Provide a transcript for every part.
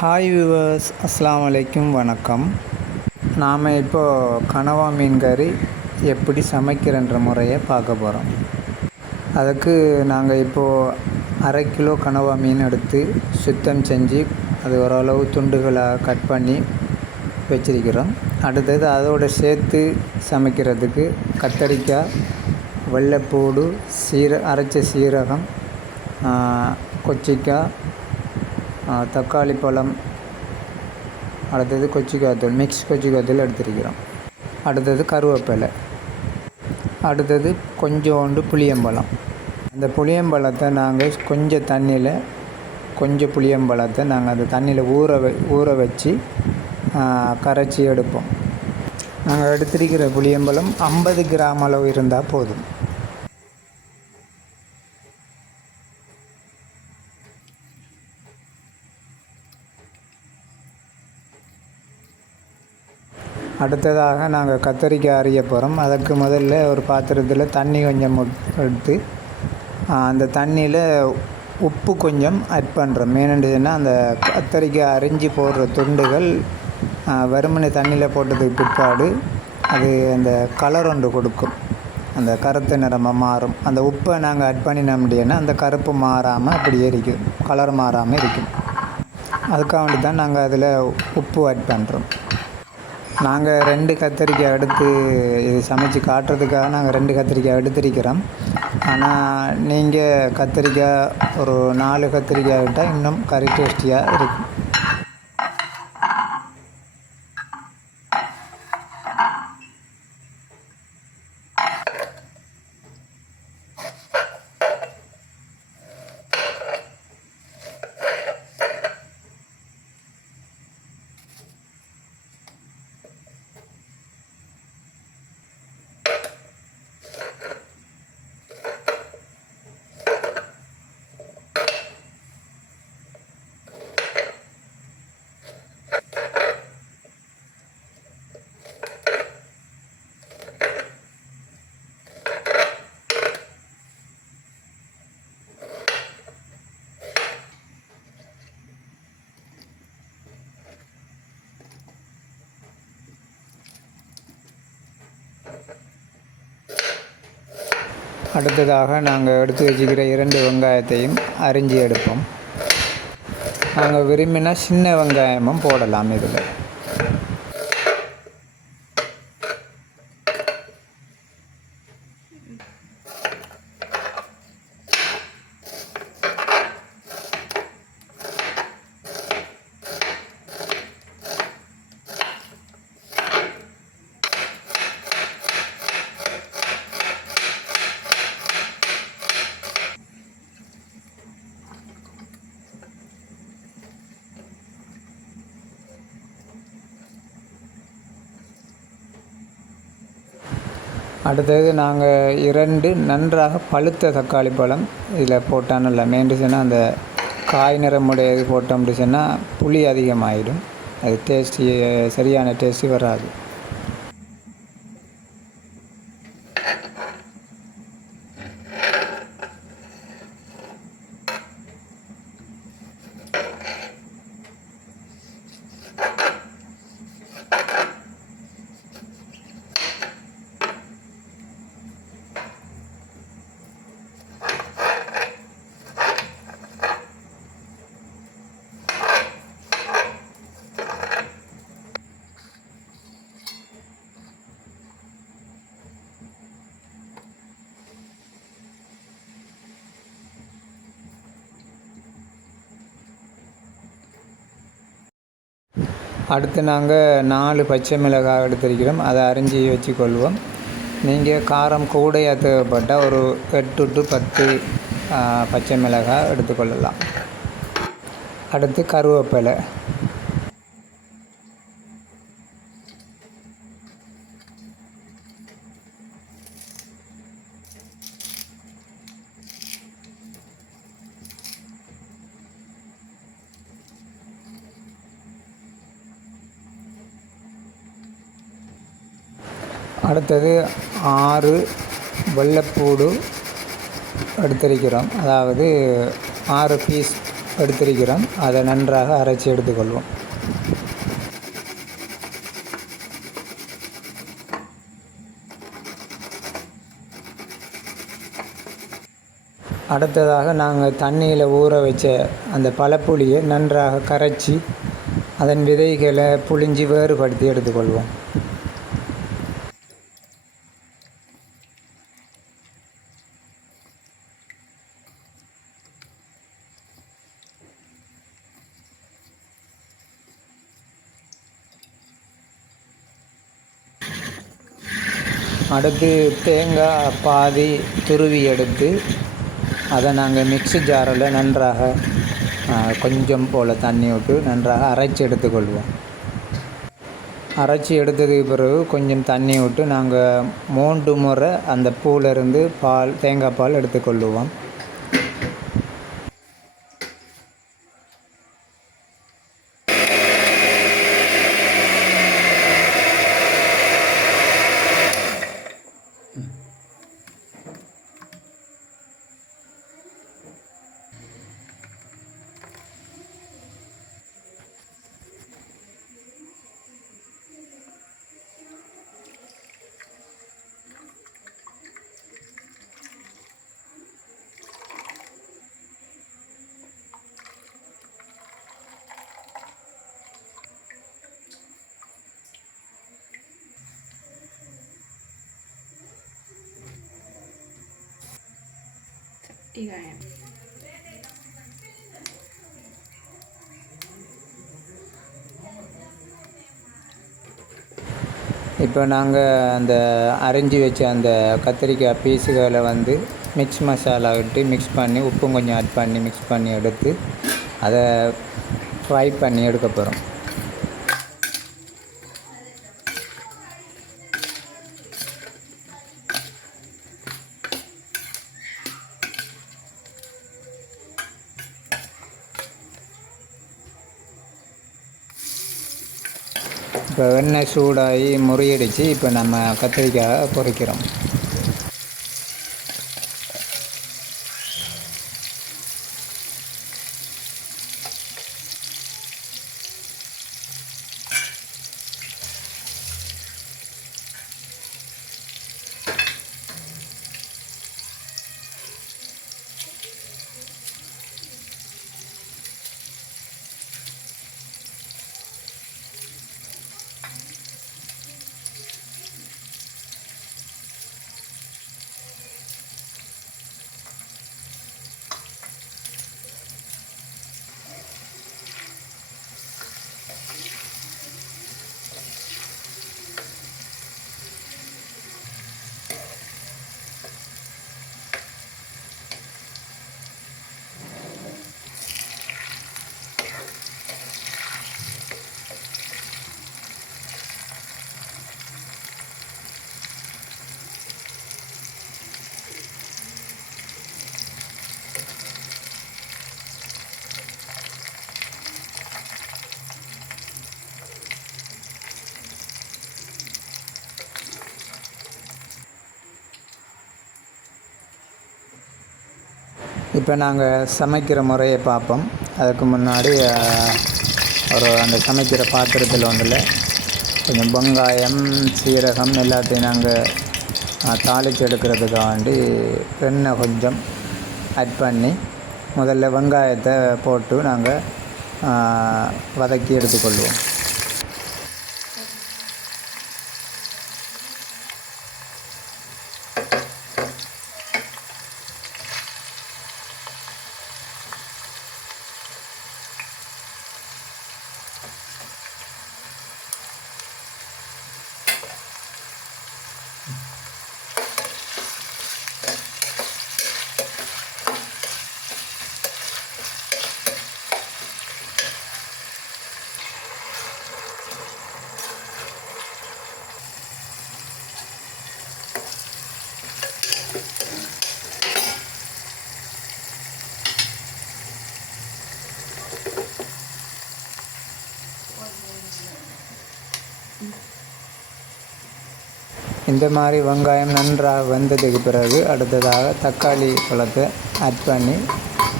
Hi viewers, அஸ்ஸலாமு அலைக்கும், வணக்கம். நாம் இப்போது கனவா மீன் கறி எப்படி சமைக்கிறன்ற முறையை பார்க்க போகிறோம். அதுக்கு நாங்கள் இப்போது 1/2 கிலோ கனவா மீன் எடுத்து சுத்தம் செஞ்சு அது ஓரளவு துண்டுகளாக கட் பண்ணி வச்சிருக்கிறோம். அடுத்தது அதோடு சேர்த்து சமைக்கிறதுக்கு கத்தரிக்காய், வெள்ளைப்பூடு, அரைச்ச சீரகம், கொச்சிக்காய், தக்காளி பழம், அடுத்தது கொச்சிக்காய்த்தூள், மிக்ஸ் கொச்சிக்காய்த்தூள் எடுத்துருக்கிறோம். அடுத்தது கருவேப்பிலை, அடுத்தது கொஞ்சோண்டு புளியம்பழம். அந்த புளியம்பழத்தை நாங்கள் கொஞ்சம் புளியம்பழத்தை நாங்கள் அந்த தண்ணியில் ஊற வச்சு கரைச்சி எடுப்போம். நாங்கள் எடுத்திருக்கிற புளியம்பழம் 50 கிராம் அளவு இருந்தால் போதும். அடுத்ததாக நாங்கள் கத்தரிக்காய் அரிய போகிறோம். அதுக்கு முதல்ல ஒரு பாத்திரத்தில் தண்ணி கொஞ்சம் எடுத்து அந்த தண்ணியில் உப்பு கொஞ்சம் ஆட் பண்ணுறோம். ஏனென்றுன்னா அந்த கத்தரிக்காய் அரிஞ்சு போடுற துண்டுகள் வெறுமனே தண்ணியில் போட்டதுக்கு பிற்பாடு அது அந்த கலர் ஒன்று கொடுக்கும், அந்த கருத்து நிறமாக மாறும். அந்த உப்பை நாங்கள் ஆட் பண்ணினோம் அப்படின்னா அந்த கருப்பு மாறாமல் அப்படியே இருக்கும், கலர் மாறாமல் இருக்கும். அதுக்காக வேண்டி தான் நாங்கள் அதில் உப்பு ஆட் பண்ணுறோம். நாங்கள் 2 கத்திரிக்காய் எடுத்து இது சமைச்சு காட்டுறதுக்காக நாங்கள் 2 கத்திரிக்காய் எடுத்திருக்கிறோம். ஆனால் நீங்கள் கத்திரிக்காய் ஒரு 4 கத்திரிக்காய் விட்டால் இன்னும் கறி டேஸ்டியாக இருக்கும். அடுத்ததாக நாங்கள் எடுத்து வச்சுக்கிற 2 வெங்காயத்தையும் அரிஞ்சு எடுப்போம். நாங்கள் விரும்பினா சின்ன வெங்காயமும் போடலாம் இதில். அடுத்தது நாங்கள் 2 நன்றாக பழுத்த தக்காளி பழம் இதில் போட்டால் நல்லா மேண்டுச்சுன்னா அந்த காய் நிறமுடையது போட்டோம் அப்படின்னா புளி அதிகமாகிடும், அது டேஸ்டி சரியான டேஸ்ட்டு வராது. அடுத்து நாங்கள் 4 பச்சை மிளகாய் எடுத்திருக்கிறோம், அதை அரிஞ்சு வச்சுக்கொள்வோம். நீங்கள் காரம் கூடையாக தேவைப்பட்டால் ஒரு 8 to 10 பச்சை மிளகாய் எடுத்துக்கொள்ளலாம். அடுத்து கருவேப்பிலை, அடுத்தது 6 வெள்ளைப்பூடு எடுத்திருக்கிறோம். அதாவது 6 பீஸ் எடுத்திருக்கிறோம். அதை நன்றாக அரைச்சி எடுத்துக்கொள்வோம். அடுத்ததாக நாங்கள் தண்ணியில் ஊற வச்ச அந்த பழப்புளியை நன்றாக கரைச்சி அதன் விதைகளை புழிஞ்சி வேறுபடுத்தி எடுத்துக்கொள்வோம். அடுத்து தேங்காய் பாதி துருவி எடுத்து அதை நாங்கள் மிக்ஸி ஜாரில் நன்றாக கொஞ்சம் போல் தண்ணி விட்டு நன்றாக அரைச்சி எடுத்துக்கொள்வோம். அரைச்சி எடுத்ததுக்கு பிறகு கொஞ்சம் தண்ணி விட்டு நாங்கள் 3 முறை அந்த பூவிலிருந்து தேங்காய் பால் எடுத்துக்கொள்ளுவோம். இப்போ நாங்கள் அந்த அரைஞ்சி வச்ச அந்த கத்திரிக்காய் பீஸுகளை மிக்ஸ் மசாலா விட்டு மிக்ஸ் பண்ணி உப்பும் கொஞ்சம் ஆட் பண்ணி மிக்ஸ் பண்ணி எடுத்து அதை ஃப்ரை பண்ணி எடுக்க போகிறோம். இப்போ எண்ணெய் சூடாகி முறியடிச்சு இப்போ நம்ம கத்திரிக்காய் பொரிக்கிறோம். இப்போ நாங்கள் சமைக்கிற முறையை பார்ப்போம். அதுக்கு முன்னாடி அந்த சமைக்கிற பாத்திரத்தில் கொஞ்சம் வெங்காயம் சீரகம் எல்லாத்தையும் நாங்கள் தாளித்து எடுக்கிறதுக்காக வேண்டி எண்ணெய் கொஞ்சம் ஆட் பண்ணி முதல்ல வெங்காயத்தை போட்டு நாங்கள் வதக்கி எடுத்துக்கொள்வோம். இந்த மாதிரி வெங்காயம் நன்றாக வெந்ததுக்கு பிறகு அடுத்ததாக தக்காளி பழத்தை ஆட் பண்ணி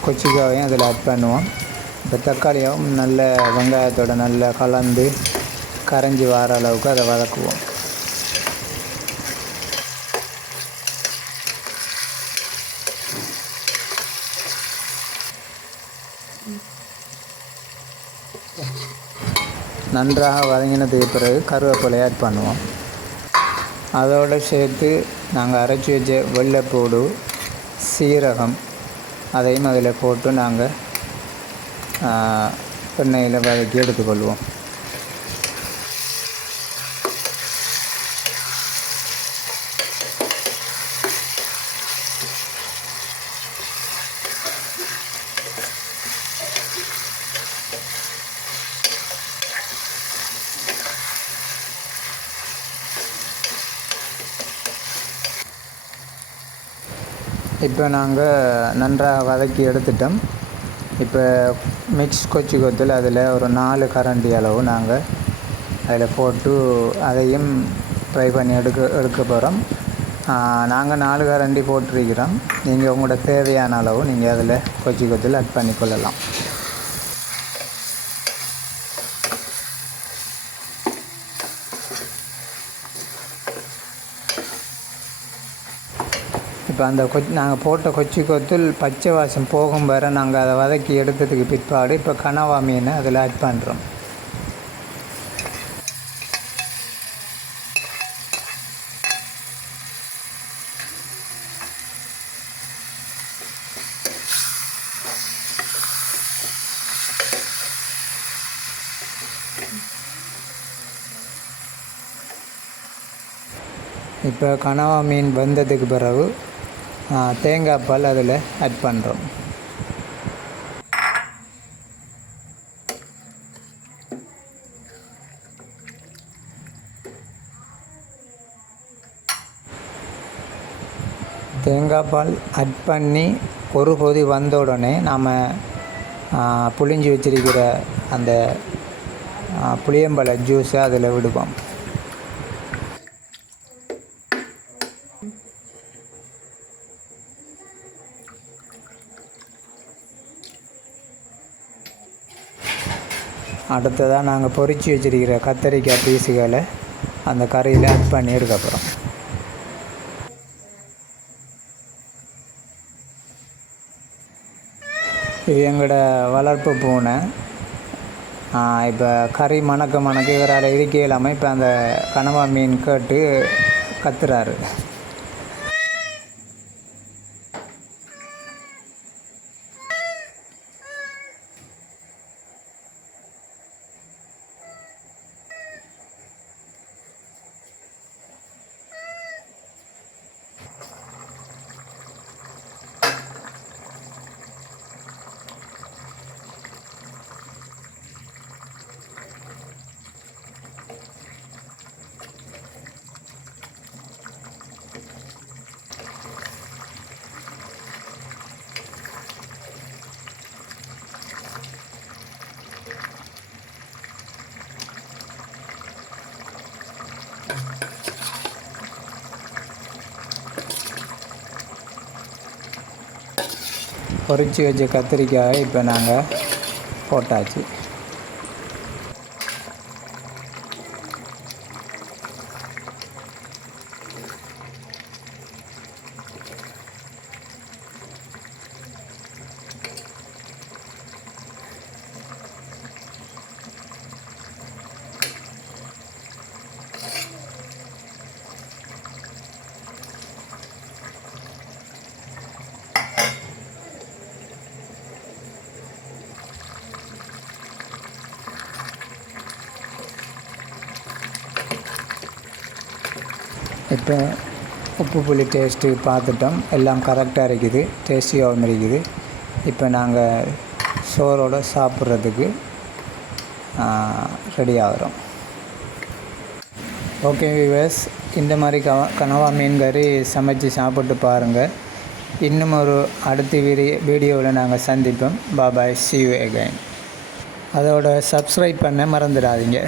கொச்சிக்காவையும் அதில் ஆட் பண்ணுவோம். இப்போ தக்காளியும் நல்ல வெங்காயத்தோட நல்லா கலந்து கரைஞ்சி வர அளவுக்கு அதை வதக்குவோம். நன்றாக வதங்கினதுக்கு பிறகு கருவேப்பிலை ஆட் பண்ணுவோம். அதோடு சேர்த்து நாங்கள் அரைச்சி வச்ச வெள்ளைப்பூடு, சீரகம் அதையும் அதில் போட்டு நாங்கள் எண்ணெயில் வதக்கி எடுத்துக்கொள்வோம். இப்போ நாங்கள் நன்றாக வதக்கி எடுத்துட்டோம். இப்போ மிக்ஸ் கொச்சி கொத்தில் அதில் ஒரு 4 கரண்டி அளவு நாங்கள் அதில் போட்டு அதையும் ஃப்ரை பண்ணி எடுக்க போகிறோம். நாங்கள் 4 கரண்டி போட்டிருக்கிறோம். நீங்கள் உங்களோட தேவையான அளவு நீங்கள் அதில் கொச்சி கொத்தில் ஆட் பண்ணிக்கொள்ளலாம். இப்போ அந்த நாங்கள் போட்ட கொச்சி கொத்தில் பச்சை வாசம் போகும் வரை நாங்கள் அதை வதக்கி எடுத்ததுக்கு பிற்பாடு இப்போ கனவா மீனை அதில் ஆட் பண்ணுறோம். இப்போ கனவா மீன் வெந்ததுக்கு பிறகு தேங்காய் பால் அதில் ஆட் பண்ணுறோம். தேங்காய் பால் ஆட் பண்ணி ஒரு கொதி வந்த உடனே நாம் புளிஞ்சு வச்சிருக்கிற அந்த புளியம்பழ ஜூஸை அதில் விடுவோம். அடுத்ததாக நாங்கள் பொரித்து வச்சுருக்கிற கத்தரிக்காய் பீஸுகளை அந்த கறியில் ஆட் பண்ணி எடுக்கப்புறம் இது எங்களோட வளர்ப்பு பூனை. இப்போ கறி மணக்க இவரால் இருக்க இல்லாமல் இப்போ அந்த கனவா மீன் கேட்டு கத்துறாரு. பொரித்து வச்ச கத்திரிக்காயை இப்போ நாங்கள் போட்டாச்சு. இப்போ உப்பு புளி டேஸ்ட்டு பார்த்துட்டோம். எல்லாம் கரெக்டாக இருக்குது, டேஸ்டியாகவும் இருக்குது. இப்போ நாங்கள் சோறோடு சாப்பிட்றதுக்கு ரெடி ஆகிறோம். ஓகே வியூவர்ஸ், இந்த மாதிரி கனவா மீன் கறி சமைச்சு சாப்பிட்டு பாருங்கள். இன்னும் ஒரு அடுத்த வீடியோவில் நாங்கள் சந்திப்போம். பாய், see you again. அதோட சப்ஸ்கிரைப் பண்ண மறந்துடாதீங்க.